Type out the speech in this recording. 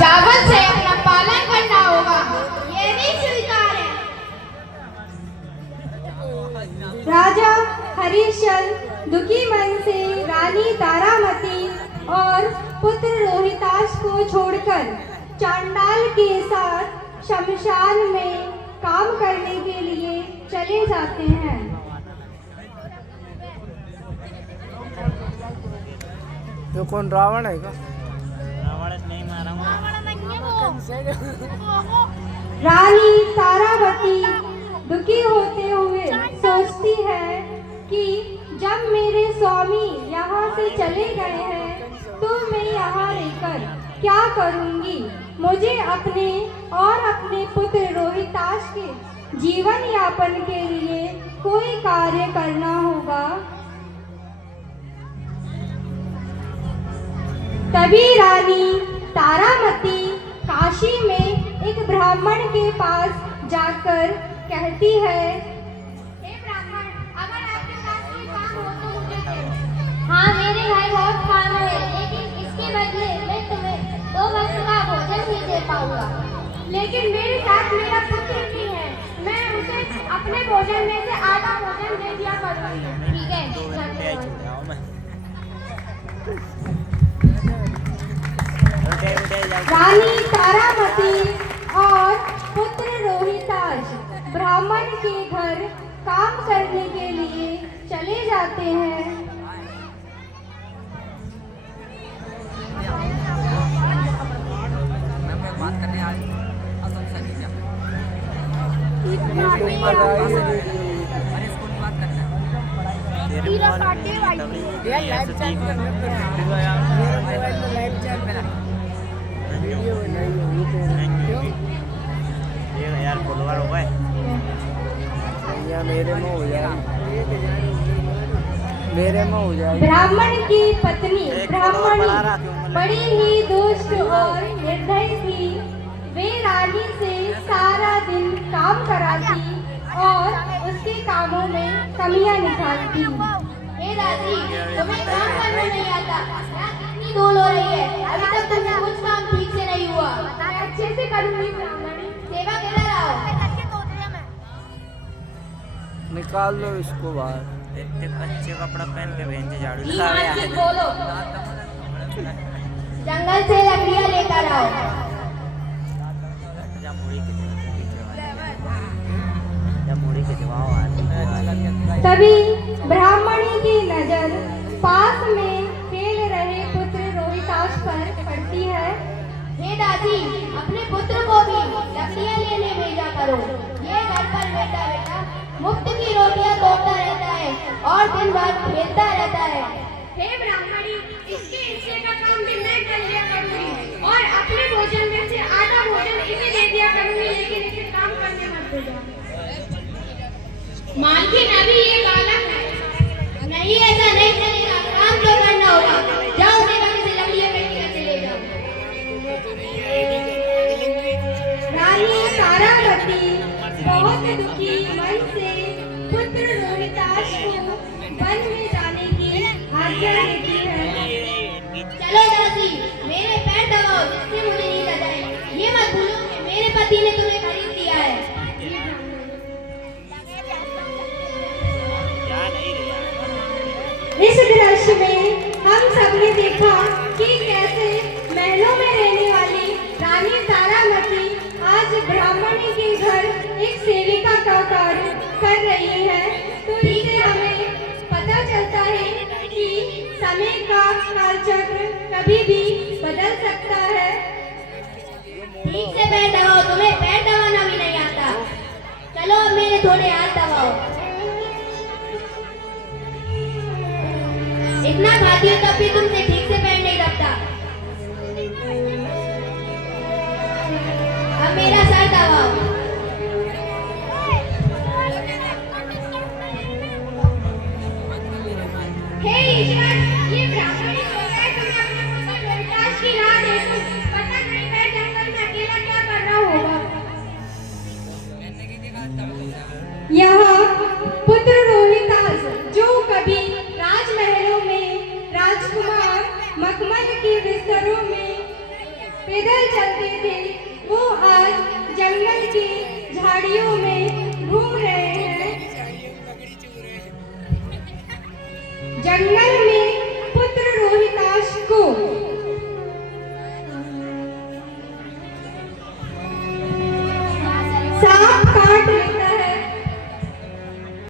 चावल से अपना पालन करना होगा, ये भी स्वीकार है। राजा हरिश्चंद्र दुखी मन से रानी तारामती और पुत्र रोहिताश को छोड़कर चांडाल के साथ शमशान में काम करने के लिए चले जाते हैं। तो कौन रावण है का? रानी तारावती दुखी होते हुए सोचती है कि जब मेरे स्वामी यहाँ से चले गए हैं तो मैं यहाँ रहकर क्या करूँगी। मुझे अपने और अपने पुत्र रोहिताश के जीवन यापन के लिए कोई कार्य करना होगा। तभी रानी तारामती काशी में एक ब्राह्मण के पास जाकर कहती है, हे ब्राह्मण, अगर आपके पास कोई काम हो तो मुझे कहो। हाँ, मेरे भाई बहुत काम है, लेकिन इसके बदले मैं तुम्हें 2 वक्त का भोजन ही दे पाऊंगा। लेकिन मेरे साथ मेरा पुत्र भी है, मैं उसे अपने भोजन में से आधा भोजन दे दिया करूँगी। ठीक है, रानी तारामती और पुत्र रोहिताश ब्राह्मण के घर काम करने के लिए चले जाते हैं। यार फॉलोवर हो गए मेरे में हो जाए, मेरे में हो जाए। ब्राह्मण की पत्नी ब्राह्मणी बड़ी ही दुष्ट और निर्दयी थी। वे रानी से सारा दिन काम कराती और उसके कामों में कमियां निकालती। हे दादी, तुम्हें काम करना नहीं आता, कितनी धूल हो रही है, अभी तक तुमसे कुछ काम ठीक से नहीं हुआ। मैं अच्छे से करूँगी ब्राह्मणी। सेवा केला रहो। निकाल लो इसको बाहर। इतने अच्छे कपड़ा पहन के बहन से झाड़ू जी लगा रहे मानसिक हैं। बोलो। जंगल से लकड़ियाँ लेकर आओ। जा मुड़ी के जा मुड़ी के जवाब आ। तभी ब्राह्मणी की नजर पास में खेल रहे पुत्र रोहिताश पर पड़ती है। हे दादी, अपने पुत्र को भी लकड़ियाँ लेने भेजा करो। ये घर पर बैठा बैठा मुफ्त की रोटियां तोड़ता रहता है और दिन भर खेलता रहता है। हे ब्राह्मणी, इसके हिस्से का काम भी मैं कर लिया करूँगी और अपने भोजन में से आधा भोजन इसे दे दिया करूँगी, लेकिन इसे काम करने मत देना। मालकिन, अभी ये बालक है। नहीं, ऐसा नहीं चलेगा, काम तो करना होगा। जाओ, देखा किसी लकड़ियाँ बेच कर चले जाओ। रानी तारामती बहुत दुखी मन से पुत्र रोहिताश को वन में जाने की आज्ञा देती है। चलो दासी, मेरे पैर दबाओ जिससे मुझे नींद आ जाए। ये मत भूलो कि मेरे पति ने तुम्हें खरीद लिया है। इस दृश्य में हम सबने देखा कि कैसे महलों में रहने वाली रानी तारामती आज ब्राह्मणी के घर एक सेविका का कार्य कर रही है। तो इससे हमें पता चलता है कि समय का कालचक्र कभी भी बदल सकता है। ठीक से पैर दबाओ, तुम्हें पैर दबाना भी नहीं आता। चलो, अब मेरे थोड़े हाथ दबाओ। इतना खाती हो तब भी तुमसे ठीक से पैर नहीं दबता। अब मेरा सर दबाओ। हे ईश्वर, ये ब्राह्मणी सोच है कि मैं अपने पुत्र रोहिताश की राह देखूं। पता नहीं मैं जंगल में अकेला क्या कर रहा होगा। यहाँ पैदल चलते थे वो आज जंगल की झाड़ियों में घूम रहे हैं। जंगल में पुत्र रोहिताश को सांप